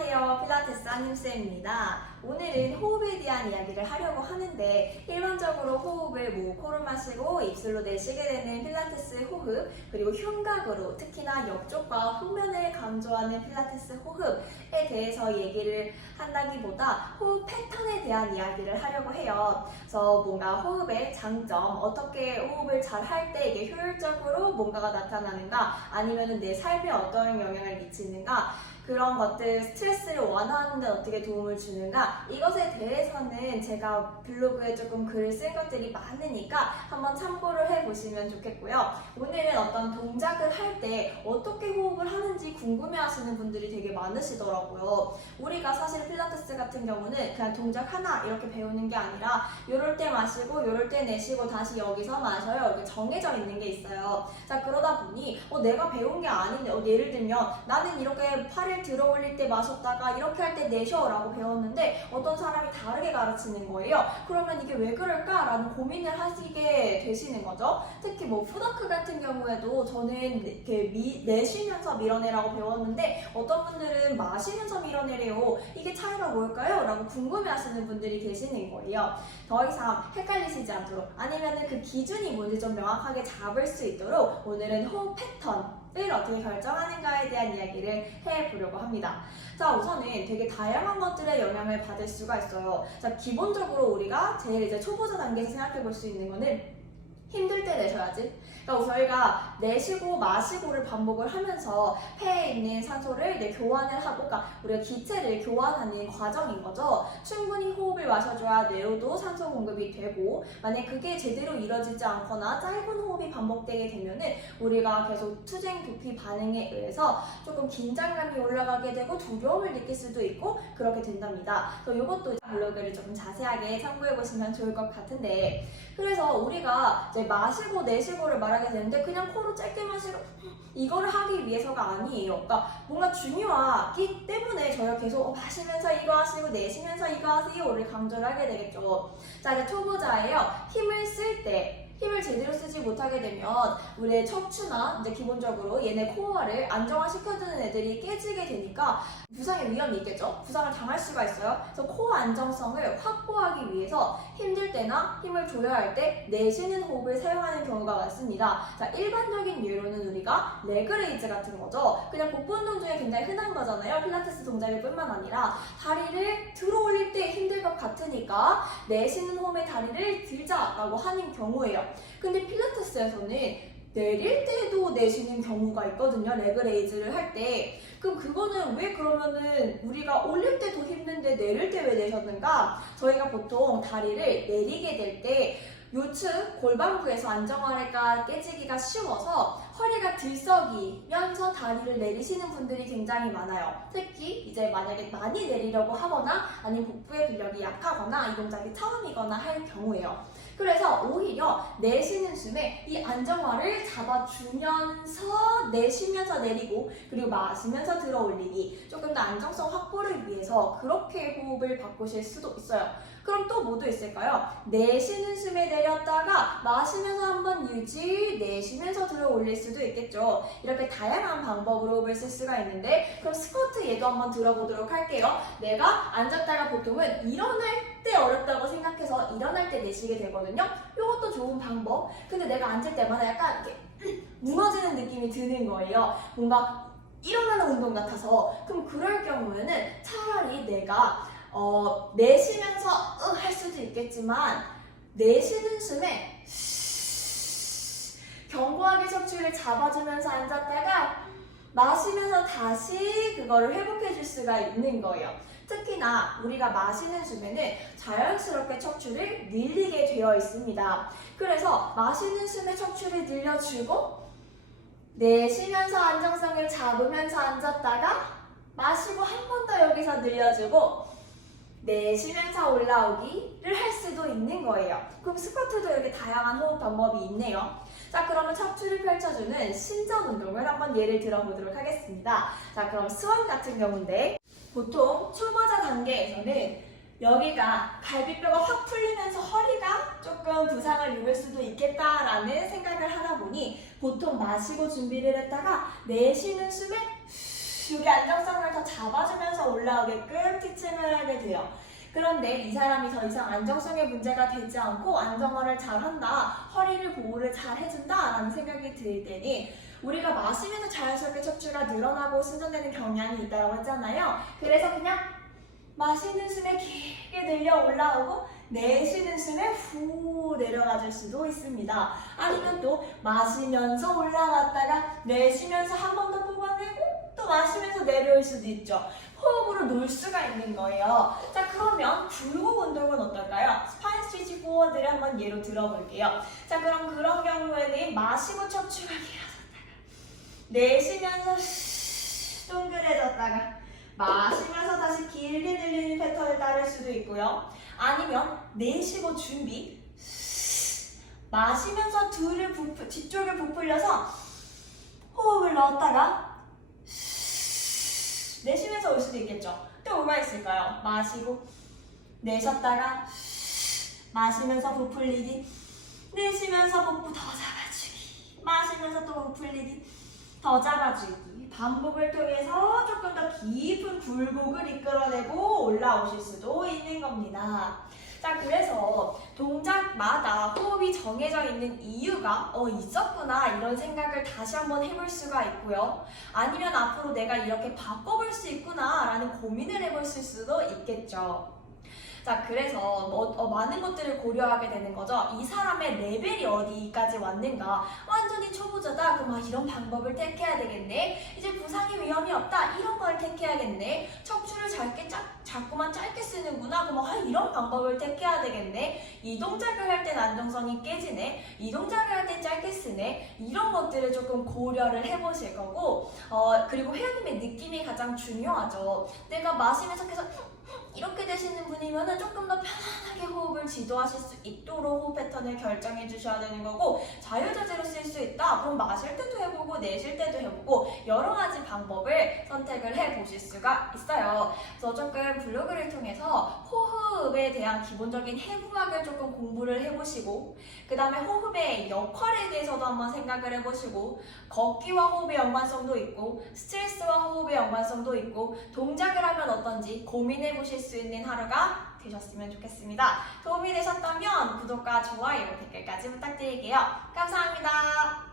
안녕하세요. 필라테스 한임쌤입니다. 오늘은 호흡에 대한 이야기를 하려고 하는데 일반적으로 호흡을 코로 마시고 입술로 내쉬게 되는 필라테스 호흡, 그리고 흉곽으로 특히나 옆쪽과 후면을 강조하는 필라테스 호흡에 대해서 얘기를 한다기보다 호흡 패턴에 대한 이야기를 하려고 해요. 그래서 뭔가 호흡의 장점, 어떻게 호흡을 잘 할 때 이게 효율적으로 뭔가가 나타나는가, 아니면 내 삶에 어떤 영향을 미치는가, 그런 것들, 스트레스를 완화하는 데 어떻게 도움을 주는가, 이것에 대해서는 제가 블로그에 조금 글을 쓴 것들이 많으니까 한번 참고를 해보시면 좋겠고요. 오늘은 어떤 동작을 할 때 어떻게 호흡을 하는지 궁금해 하시는 분들이 되게 많으시더라고요. 우리가 사실 필라테스 같은 경우는 그냥 동작 하나 이렇게 배우는 게 아니라 요럴 때 마시고 요럴 때 내쉬고 다시 여기서 마셔요, 이렇게 정해져 있는 게 있어요. 자, 그러다 보니 내가 배운 게 아닌데, 예를 들면 나는 이렇게 팔을 들어 올릴 때 마셨다가 이렇게 할 때 내쉬어 라고 배웠는데 어떤 사람이 다르게 가르치는 거예요. 그러면 이게 왜 그럴까? 라는 고민을 하시게 되시는 거죠. 특히 푸다크 같은 경우에도 저는 이렇게 내쉬면서 밀어내라고 배웠는데 어떤 분들은 마시면서 밀어내래요. 이게 차이가 뭘까요? 라고 궁금해 하시는 분들이 계시는 거예요. 더 이상 헷갈리시지 않도록, 아니면 그 기준이 뭔지 좀 명확하게 잡을 수 있도록 오늘은 호흡 패턴을 어떻게 결정하는가에 대한 이야기를 해보려고 합니다. 자, 우선은 되게 다양한 것들의 영향을 받을 수가 있어요. 자, 기본적으로 우리가 제일 이제 초보자 단계에서 생각해 볼 수 있는 거는 힘들 때 내셔야지. 그러니까 저희가 내쉬고 마시고를 반복을 하면서 폐에 있는 산소를 교환을 하고, 그러니까 우리가 기체를 교환하는 과정인 거죠. 충분히 호흡을 마셔줘야 뇌로도 산소 공급이 되고, 만약 그게 제대로 이루어지지 않거나 짧은 호흡이 반복되게 되면은 우리가 계속 투쟁 도피 반응에 의해서 조금 긴장감이 올라가게 되고 두려움을 느낄 수도 있고 그렇게 된답니다. 그래서 이것도 블로그를 조금 자세하게 참고해 보시면 좋을 것 같은데, 그래서 우리가 이제 마시고 내쉬고를 말하게 되는데 그냥 코로 짧게 마시고 이거를 하기 위해서가 아니에요. 그러니까 뭔가 중요하기 때문에 저희가 계속 마시면서 이거 하시고 내쉬면서 이거 하세요를 강조를 하게 되겠죠. 자, 이제 초보자예요. 힘을 쓸 때 힘을 제대로 쓰지 못하게 되면 우리의 척추나 이제 기본적으로 얘네 코어를 안정화시켜주는 애들이 깨지게 되니까 부상의 위험이 있겠죠? 부상을 당할 수가 있어요. 그래서 코어 안정성을 확보하기 위해서 힘들 때나 힘을 줘야 할 때 내쉬는 호흡을 사용하는 경우가 많습니다. 자, 일반적인 예로는 우리가 레그레이즈 같은 거죠. 그냥 복부 운동 중에 굉장히 흔한 거잖아요. 필라테스 동작일 뿐만 아니라 다리를 들어 올릴 때 힘들 것 같으니까 내쉬는 호흡에 다리를 들자라고 하는 경우예요. 근데 필라테스에서는 내릴 때도 내쉬는 경우가 있거든요. 레그레이즈를 할 때. 그럼 그거는 왜 그러면은 우리가 올릴 때도 힘든데 내릴 때 왜 내셨는가? 저희가 보통 다리를 내리게 될 때 요측 골반부에서 안정화가 깨지기가 쉬워서 허리가 들썩이면서 다리를 내리시는 분들이 굉장히 많아요. 특히 이제 만약에 많이 내리려고 하거나 아니면 복부의 근력이 약하거나 이 동작이 처음이거나 할 경우에요. 그래서 오히려 내쉬는 숨에 이 안정화를 잡아주면서 내쉬면서 내리고, 그리고 마시면서 들어 올리기, 조금 더 안정성 확보를 위해서 그렇게 호흡을 바꾸실 수도 있어요. 그럼 또 뭐도 있을까요? 내쉬는 숨에 내렸다가 마시면서 한번 유지, 내쉬면서 들어 올릴 수도 있겠죠. 이렇게 다양한 방법으로 호흡을 쓸 수가 있는데, 그럼 스쿼트 예도 한번 들어보도록 할게요. 내가 앉았다가 보통은 일어날 때 어렵다고 생각해서 일어날 때 내쉬게 되거든요. 이것도 좋은 방법. 근데 내가 앉을 때마다 약간 이렇게 무너지는 느낌이 드는 거예요. 뭔가 일어나는 운동 같아서. 그럼 그럴 경우에는 차라리 내가 내쉬면서 할 수도 있겠지만 내쉬는 숨에 견고하게 척추를 잡아주면서 앉았다가 마시면서 다시 그거를 회복해 줄 수가 있는 거예요. 특히나 우리가 마시는 숨에는 자연스럽게 척추를 늘리게 되어 있습니다. 그래서 마시는 숨에 척추를 늘려주고 내쉬면서 안정성을 잡으면서 앉았다가 마시고 한 번 더 여기서 늘려주고 내쉬면서 올라오기를 할 수도 있는 거예요. 그럼 스쿼트도 이렇게 다양한 호흡 방법이 있네요. 자, 그러면 척추를 펼쳐주는 신전 운동을 한번 예를 들어보도록 하겠습니다. 자, 그럼 스완 같은 경우인데 보통 초보자 단계에서는 여기가 갈비뼈가 확 풀리면서 허리가 조금 부상을 입을 수도 있겠다라는 생각을 하다 보니 보통 마시고 준비를 했다가 내쉬는 숨에 여기 안정성을 더 잡아주면서 올라오게끔 티칭을 하게 돼요. 그런데 이 사람이 더 이상 안정성에 문제가 되지 않고 안정화를 잘한다, 허리를 보호를 잘 해준다 라는 생각이 들 때니 우리가 마시면서 자연스럽게 척추가 늘어나고 순전되는 경향이 있다고 했잖아요. 그래서 그냥 마시는 숨에 길게 늘려 올라오고 내쉬는 숨에 후 내려가 줄 수도 있습니다. 아니면 또 마시면서 올라갔다가 내쉬면서 한 번 더 뽑아내고 또 마시면서 내려올 수도 있죠. 호흡으로 놀 수가 있는 거예요. 자, 그러면 굴곡 운동은 어떨까요? 스파인 스트레치 포워드를 한번 예로 들어볼게요. 자, 그럼 그런 경우에는 마시고 척추가 길어졌다가 내쉬면서 동그래졌다가 마시면서 다시 길게 늘리는 패턴을 따를 수도 있고요. 아니면 내쉬고 준비, 마시면서 뒤쪽을 부풀려서 호흡을 넣었다가 내쉬면서 올 수도 있겠죠. 또 뭐가 있을까요? 마시고 내쉬었다가 마시면서 부풀리기, 내쉬면서 복부 더 잡아주기, 마시면서 또 부풀리기, 더 잡아주기. 반복을 통해서 조금 더 깊은 굴곡을 이끌어내고 올라오실 수도 있는 겁니다. 자, 그래서 동작마다 호흡이 정해져 있는 이유가 있었구나 이런 생각을 다시 한번 해볼 수가 있고요. 아니면 앞으로 내가 이렇게 바꿔볼 수 있구나 라는 고민을 해볼 수도 있겠죠. 자, 그래서 많은 것들을 고려하게 되는 거죠. 이 사람의 레벨이 어디까지 왔는가. 완전히 초보자다. 그럼 이런 방법을 택해야 되겠네. 이제 부상의 위험이 없다. 이런 걸 택해야겠네. 척추를 자꾸만 짧게 쓰는구나. 그럼 이런 방법을 택해야 되겠네. 이 동작을 할 땐 안정성이 깨지네. 이 동작을 할 땐 짧게 쓰네. 이런 것들을 조금 고려를 해보실 거고, 그리고 회원님의 느낌이 가장 중요하죠. 내가 마시면서 계속 이렇게 되시는 분이면은 조금 더 편안하게 호흡을 지도하실 수 있도록 호흡 패턴을 결정해 주셔야 되는 거고, 자유자재로 쓸 수 있다. 그럼 마실 때도 해보고 내쉴 때도 해보고 여러 가지 방법을 선택을 해 보실 수가 있어요. 그래서 조금 블로그를 통해서 호흡에 대한 기본적인 해부학을 조금 공부를 해보시고, 그 다음에 호흡의 역할에 대해서도 한번 생각을 해보시고, 걷기와 호흡의 연관성도 있고 스트레스와 호흡의 연관성도 있고 동작을 하면 어떤지 고민해 보실 수 있는 하루가 되셨으면 좋겠습니다. 도움이 되셨다면 구독과 좋아요, 댓글까지 부탁드릴게요. 감사합니다.